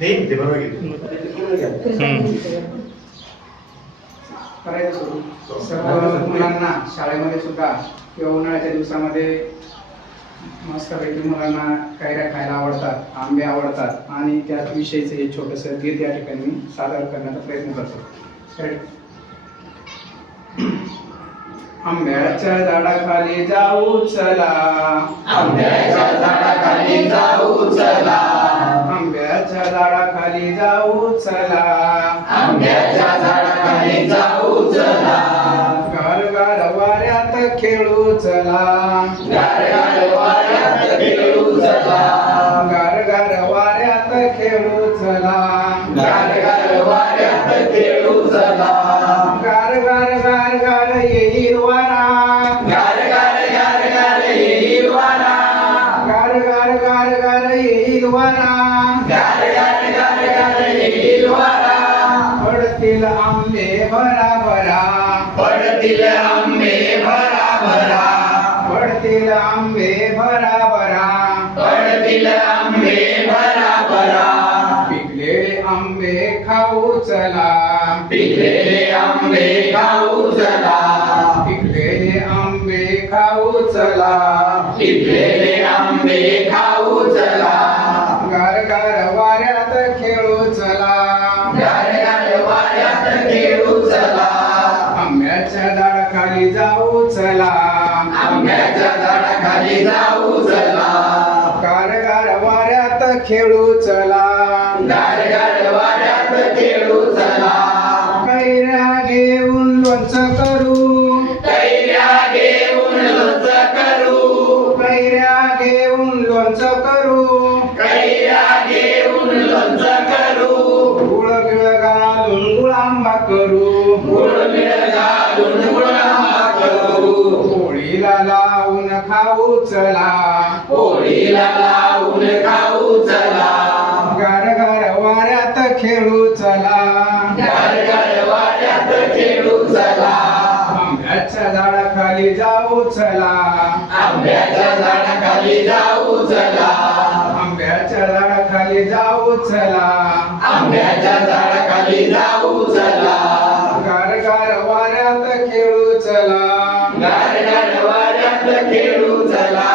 नाही ते बरोबर घेतो. करायचं सुरू. सर्व मुलांना शाळेमध्ये सुद्धा किंवा उन्हाळ्याच्या दिवसामध्ये मस्तपैकी मुलांना कैऱ्या खायला आवडतात, आंबे आवडतात आणि त्याविषयीचं हे छोटंसं गीत या ठिकाणी मी सादर करण्याचा प्रयत्न करतो. आंब्याच्या झाडाखाली जाऊ चला, आंब्याच्या झाडाखाली जाऊ चला, आंब्याच्या झाडाखाली जाऊ चला, आंब्याच्या झाडाखाली जाऊ चला, गारगार वाऱ्यात खेळू चला, गारगार वाऱ्यात खेळू चला, गारगार वाऱ्यात खेळू चला, गारगार वाऱ्यात खेळू चला, गारगार गारगार येईल वारा, गारगार गारगार येईल वारा, गारगार गारगार येईल वारा, गारगार गारगार येईल वारा, पडतील आंबे भरा भरा, पडतील आंबे भरा भरा, पडतील आंबे भरा भरा, पडतील आंबे भरा भरा, पिकलेले आंबे खाऊ चला, पिकलेले आंबे खाऊ चला, पिकलेले आंबे खाऊ चला, पिकलेले आंबे खाऊ चला, गारगार वाऱ्यात खेळू चला, गारगार वाऱ्यात खेळू चला, आंब्याच्या झाडाखाली जाऊ चला, आंब्याच्या झाडाखाली जाऊ चला, गारगार वाऱ्यात खेळू चला, गारगार वाऱ्यात खेळू चला, कैऱ्या घेऊन लोणचं करू, कैऱ्या घेऊन लोणचं करू, कैऱ्या घेऊन लोणचं करू, कैऱ्या घेऊन लोणचं करू, गुळ बिळ घालून गुळांबा करू, गुळ मिळ घालून गुळांबा करू, पोळीला लावून खाऊ चला, पोळीला लावून खाऊ चला, गारगार वाऱ्यात खेळू चला, गारगार वाऱ्यात खेळू चला, आंब्याच्या झाडाखाली जाऊ चला, आंब्याच्या झाडाखाली जाऊ चला, आंब्याच्या झाडाखाली जाऊ चला, आंब्याच्या झाडाखाली जाऊ चला, गारगार वाऱ्यात खेळू चला, गारगार वाऱ्यात खेळू चला,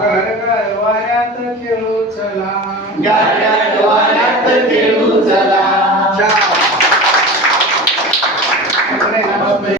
गारगार वाऱ्यात खेळू चला, गारगार वाऱ्यात खेळू चला.